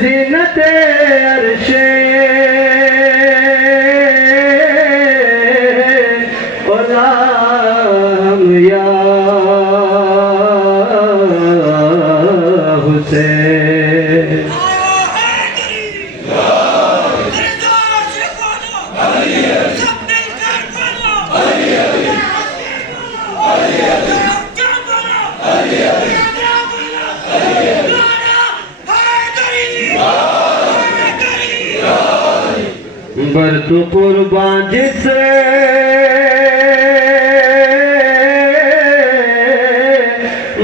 ज़ीनते अर्शे ग़ुलाम या हुसैन। बरतु कुर्बान जिसे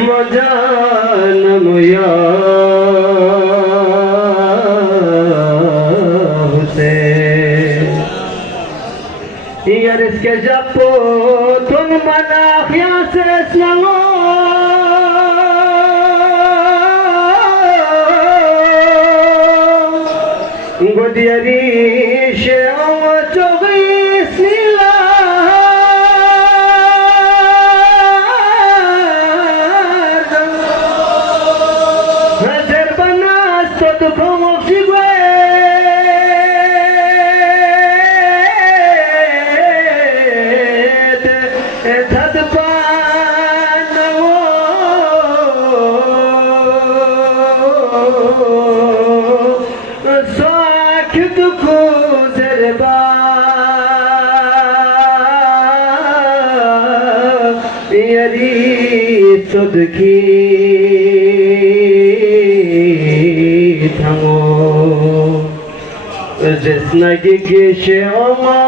मजानम या हुसैन। यार इसके जपो तुम मना खिया से स्नगो गुदियरी सुदखी थमो जिसनगी के ओमा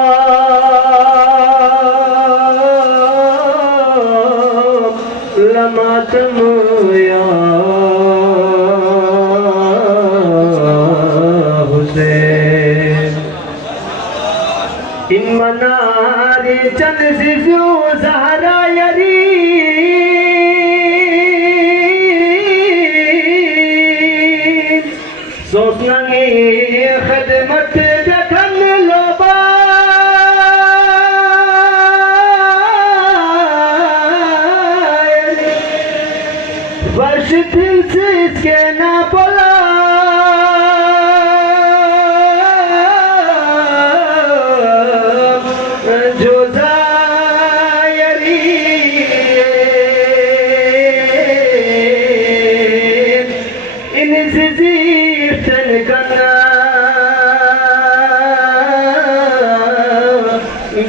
लमातम या हुसैन। इन मनारी चंद सिजू सहारा यरी सोचनगी खिदमत देखन लोबा वर्ष दिल से इसके ना बोला जो जायरी इन से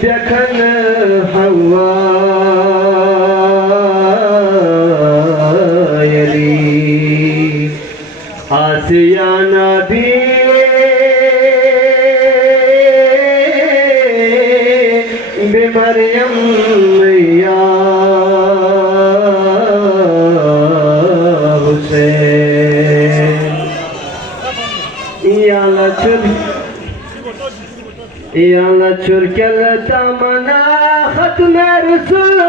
देखन हवा आसिया नबी बेमरियम या हुसैन। या लचुर के तमना खत्म रसूल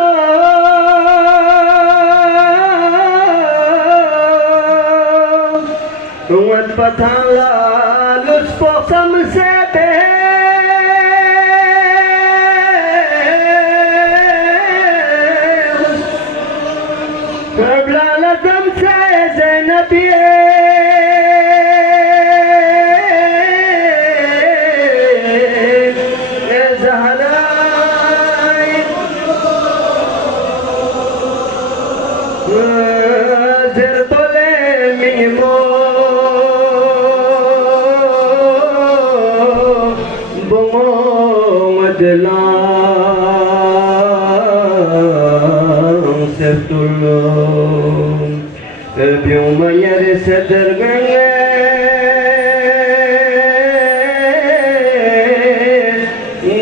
उमत पथाला लुस्पो समसे दे कबला लदम से ज़ैनबिये بيوم يرسد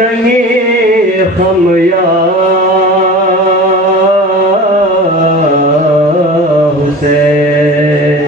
नहीं खम या